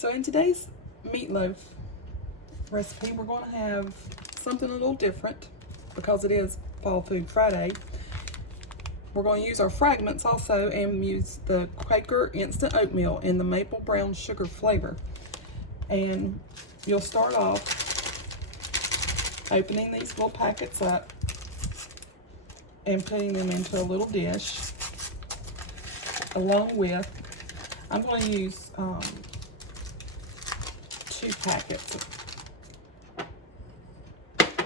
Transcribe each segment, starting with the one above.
So in today's meatloaf recipe, we're going to have something a little different because it is Fall Food Friday. We're going to use our fragments also and use the Quaker instant oatmeal in the maple brown sugar flavor. And you'll start off opening these little packets up and putting them into a little dish along with, I'm going to use 2 packets.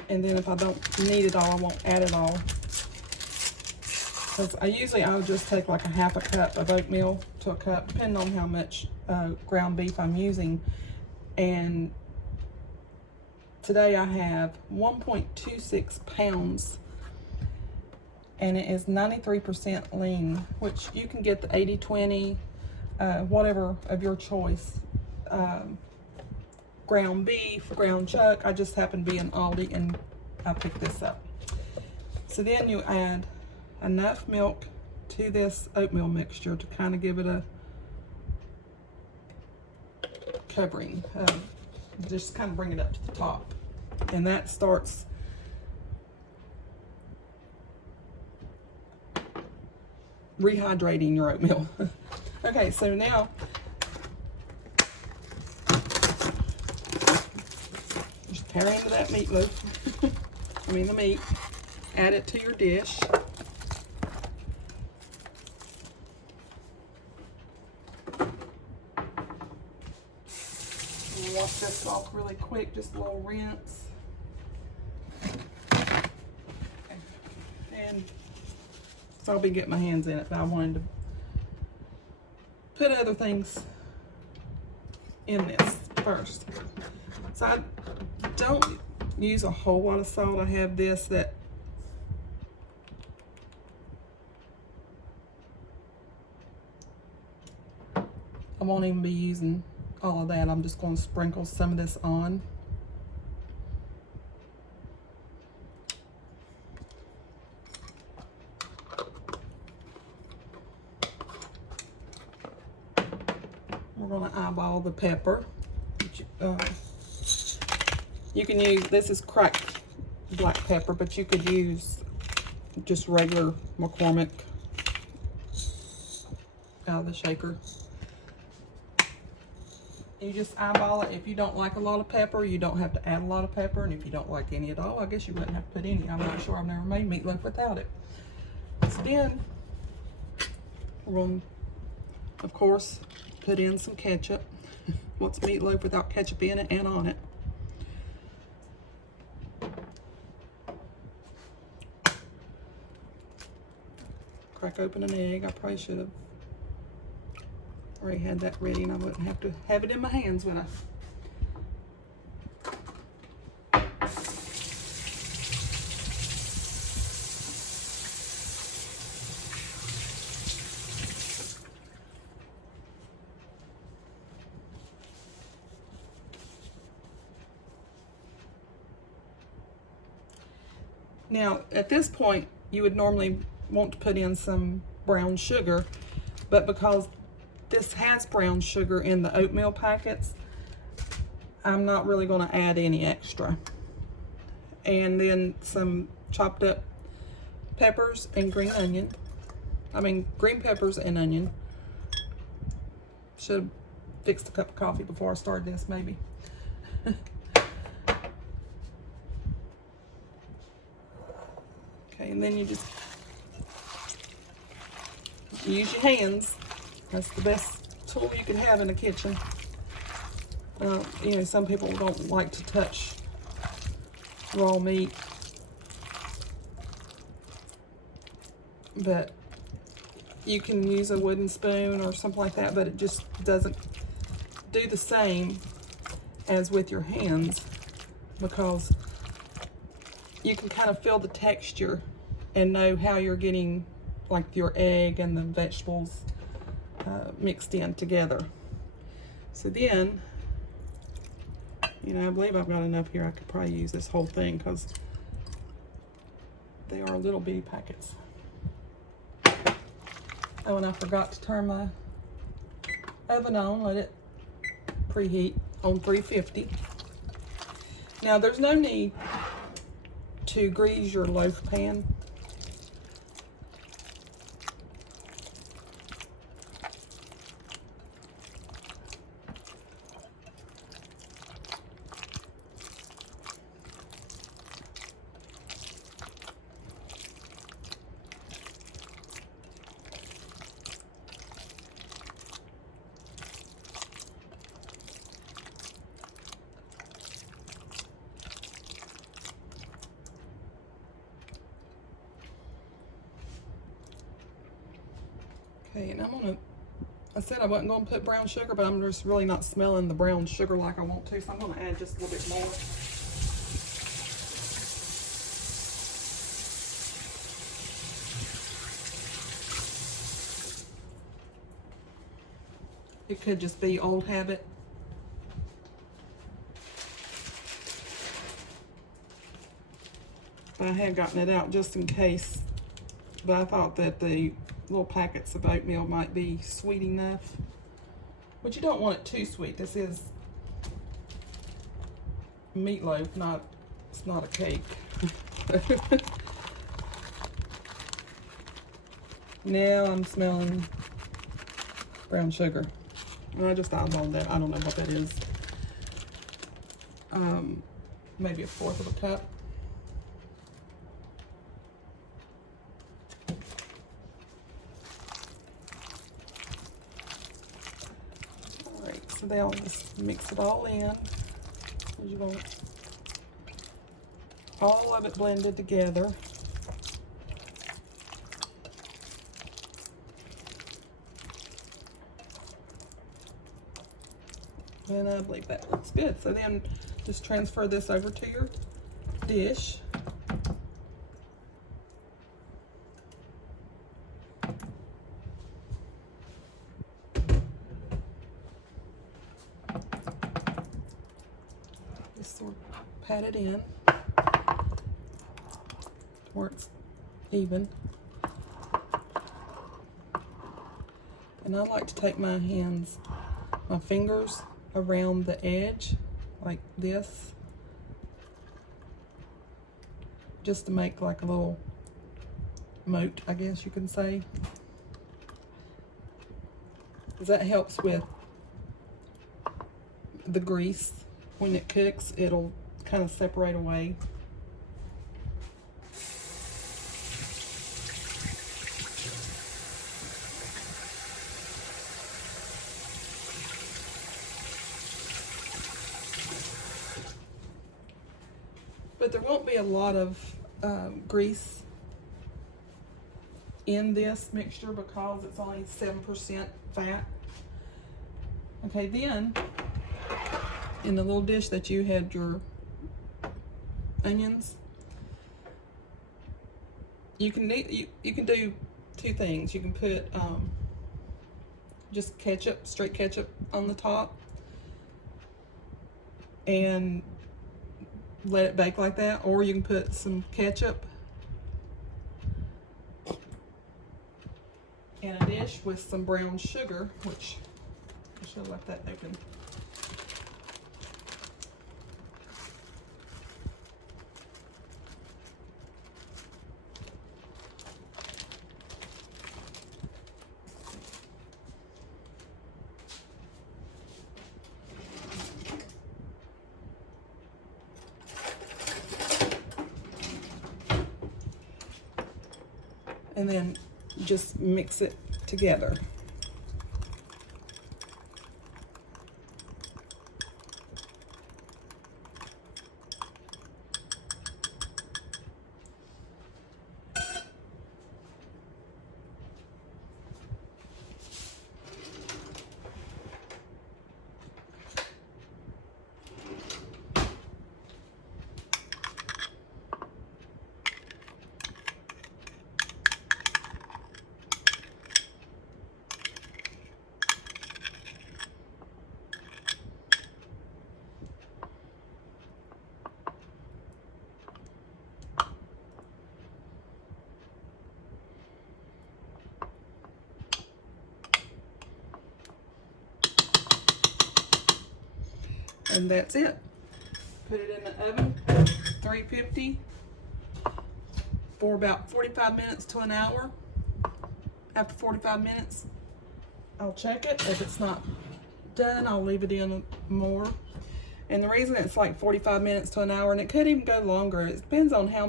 And then if I don't need it all, I won't add it all. Because I'll just take like a half a cup of oatmeal to a cup, depending on how much ground beef I'm using. And today I have 1.26 pounds, and it is 93% lean, which you can get the 80-20, whatever of your choice. Ground beef, ground chuck. I just happen to be in Aldi and I picked this up. So then you add enough milk to this oatmeal mixture to kind of give it a covering, just kind of bring it up to the top, and that starts rehydrating your oatmeal. Okay, so now just tear into that meatloaf, the meat, add it to your dish. Wash this off really quick, just a little rinse. And so I'll be getting my hands in it, but I wanted to put other things in this first. So I don't use a whole lot of salt. I have this that I won't even be using all of that. I'm just going to sprinkle some of this on. We're going to eyeball the pepper. You can use, this is cracked black pepper, but you could use just regular McCormick out of the shaker. You just eyeball it. If you don't like a lot of pepper, you don't have to add a lot of pepper. And if you don't like any at all, I guess you wouldn't have to put any. I'm not sure. I've never made meatloaf without it. So then, we're going to, of course, put in some ketchup. What's meatloaf without ketchup in it and on it? Crack open an egg. I probably should have already had that ready, and I wouldn't have to have it in my hands when I. Now, at this point, you would normally want to put in some brown sugar, but because this has brown sugar in the oatmeal packets, I'm not really going to add any extra. And then some chopped up peppers and green peppers and onion. Should have fixed a cup of coffee before I started this, maybe. Okay, and then you just use your hands. That's the best tool you can have in the kitchen. Some people don't like to touch raw meat, but you can use a wooden spoon or something like that, but it just doesn't do the same as with your hands, because you can kind of feel the texture and know how you're getting like your egg and the vegetables mixed in together. So then, I believe I've got enough here. I could probably use this whole thing because they are little bitty packets. Oh, and I forgot to turn my oven on, let it preheat on 350. Now there's no need to grease your loaf pan. Okay, and I said I wasn't gonna put brown sugar, but I'm just really not smelling the brown sugar like I want to, so I'm gonna add just a little bit more. It could just be old habit. But I had gotten it out just in case, but I thought that the little packets of oatmeal might be sweet enough. But you don't want it too sweet. This is meatloaf, it's not a cake. Now I'm smelling brown sugar. And I just eyeballed that. I don't know what that is. Maybe 1/4 of a cup. So they'll just mix it all in. You want all of it blended together. And I believe that looks good. So then just transfer this over to your dish. Just sort of pat it in where it's even. And I like to take my fingers around the edge like this, just to make like a little moat, I guess you can say, because that helps with the grease. When it cooks, it'll kind of separate away. But there won't be a lot of grease in this mixture because it's only 7% fat. Okay, then in the little dish that you had your onions, you can do two things. You can put just ketchup, straight ketchup on the top, and let it bake like that, or you can put some ketchup in a dish with some brown sugar, which I should have left that open. And then just mix it together. And that's it. Put it in the oven, 350, for about 45 minutes to an hour. After 45 minutes, I'll check it. If it's not done, I'll leave it in more. And the reason it's like 45 minutes to an hour, and it could even go longer, it depends on how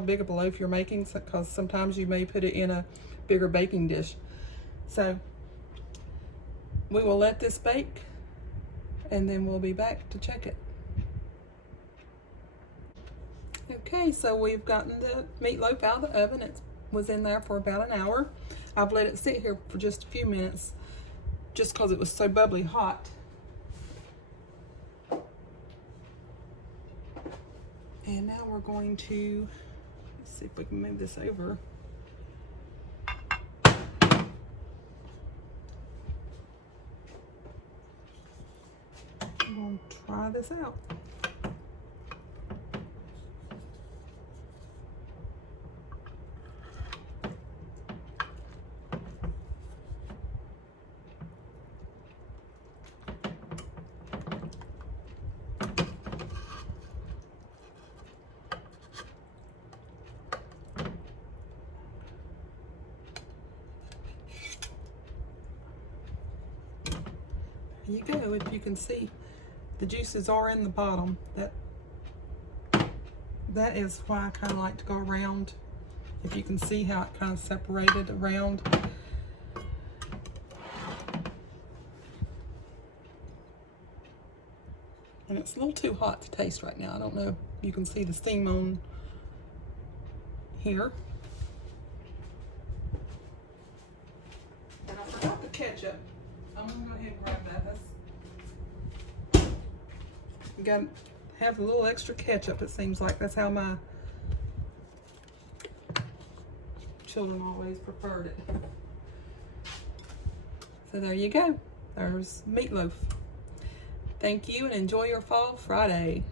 big of a loaf you're making, because sometimes you may put it in a bigger baking dish. So we will let this bake, and then we'll be back to check it. Okay, so we've gotten the meatloaf out of the oven. It was in there for about an hour. I've let it sit here for just a few minutes, just because it was so bubbly hot. And now we're going to, let's see if we can move this over. I'm going to try this out. There you go. If you can see, the juices are in the bottom. That is why I kind of like to go around. If you can see how it kind of separated around. And it's a little too hot to taste right now. I don't know if you can see the steam on here. And I forgot the ketchup. I'm gonna go ahead and grab that. You gotta have a little extra ketchup, it seems like. That's how my children always preferred it. So there you go. There's meatloaf. Thank you and enjoy your Fall Friday.